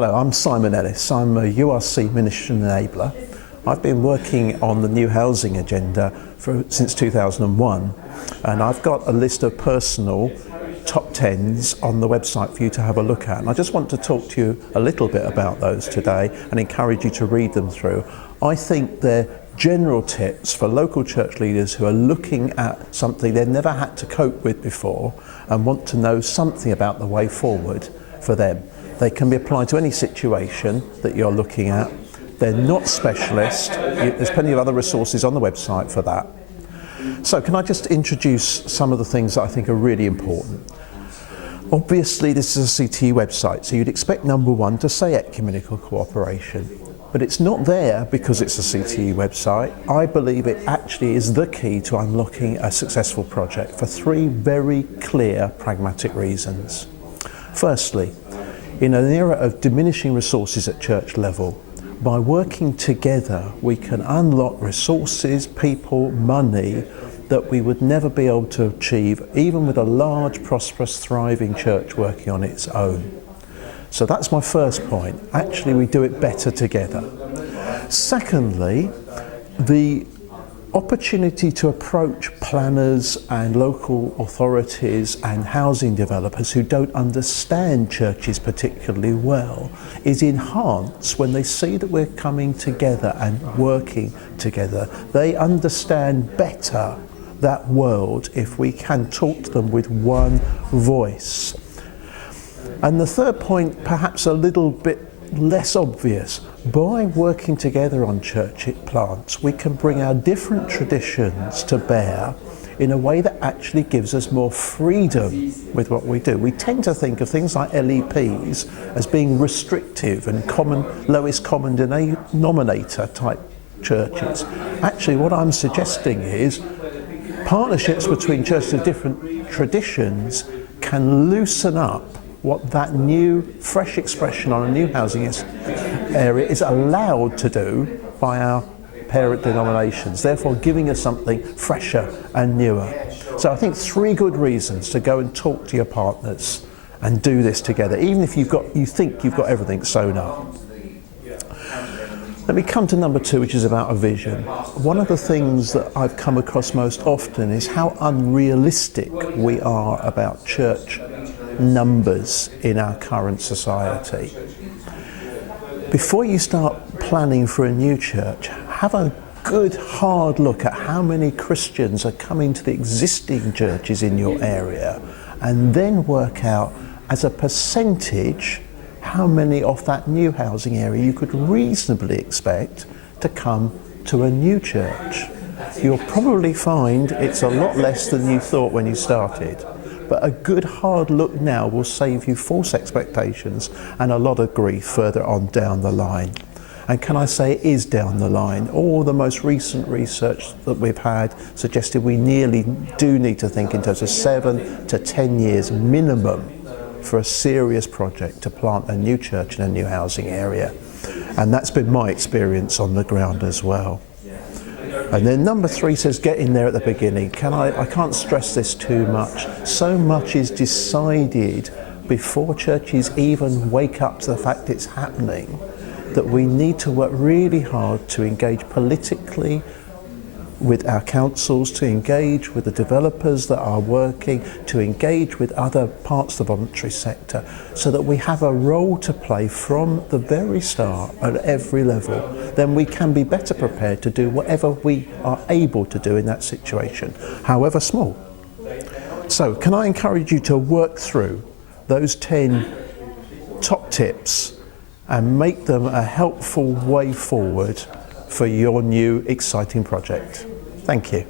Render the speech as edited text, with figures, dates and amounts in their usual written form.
Hello, I'm Simon Ellis. I'm a URC Mission Enabler. I've been working on the new housing agenda since 2001, and I've got a list of personal top 10s on the website for you to have a look at. And I just want to talk to you a little bit about those today and encourage you to read them through. I think they're general tips for local church leaders who are looking at something they've never had to cope with before and want to know something about the way forward for them. They can be applied to any situation that you're looking at. They're not specialist. There's plenty of other resources on the website for that. So can I just introduce some of the things that I think are really important? Obviously this is a CTE website, so you'd expect number one to say ecumenical cooperation. But it's not there because it's a CTE website. I believe it actually is the key to unlocking a successful project for three very clear pragmatic reasons. Firstly, in an era of diminishing resources at church level, by working together we can unlock resources, people, money that we would never be able to achieve even with a large, prosperous, thriving church working on its own. So that's my first point. Actually, we do it better together. Secondly, the opportunity to approach planners and local authorities and housing developers who don't understand churches particularly well is enhanced when they see that we're coming together and working together. They understand better that world if we can talk to them with one voice. And the third point, perhaps a little bit less obvious, by working together on church plants, we can bring our different traditions to bear in a way that actually gives us more freedom with what we do. We tend to think of things like LEPs as being restrictive and lowest common denominator type churches. Actually, what I'm suggesting is partnerships between churches of different traditions can loosen up what that new, fresh expression on a new housing area is allowed to do by our parent denominations, therefore giving us something fresher and newer. So I think three good reasons to go and talk to your partners and do this together, even if you think you've got everything sewn up. Let me come to number two, which is about a vision. One of the things that I've come across most often is how unrealistic we are about church numbers in our current society. Before you start planning for a new church, have a good hard look at how many Christians are coming to the existing churches in your area, and then work out as a percentage how many of that new housing area you could reasonably expect to come to a new church. You'll probably find it's a lot less than you thought when you started. But a good hard look now will save you false expectations and a lot of grief further on down the line. And can I say it is down the line? All the most recent research that we've had suggested we nearly do need to think in terms of 7 to 10 years minimum for a serious project to plant a new church in a new housing area. And that's been my experience on the ground as well. And then number three says get in there at the beginning. I can't stress this too much. So much is decided before churches even wake up to the fact it's happening, that we need to work really hard to engage politically with our councils, to engage with the developers that are working, to engage with other parts of the voluntary sector, so that we have a role to play from the very start at every level. Then we can be better prepared to do whatever we are able to do in that situation, however small. So can I encourage you to work through those 10 top tips and make them a helpful way forward for your new exciting project. Thank you.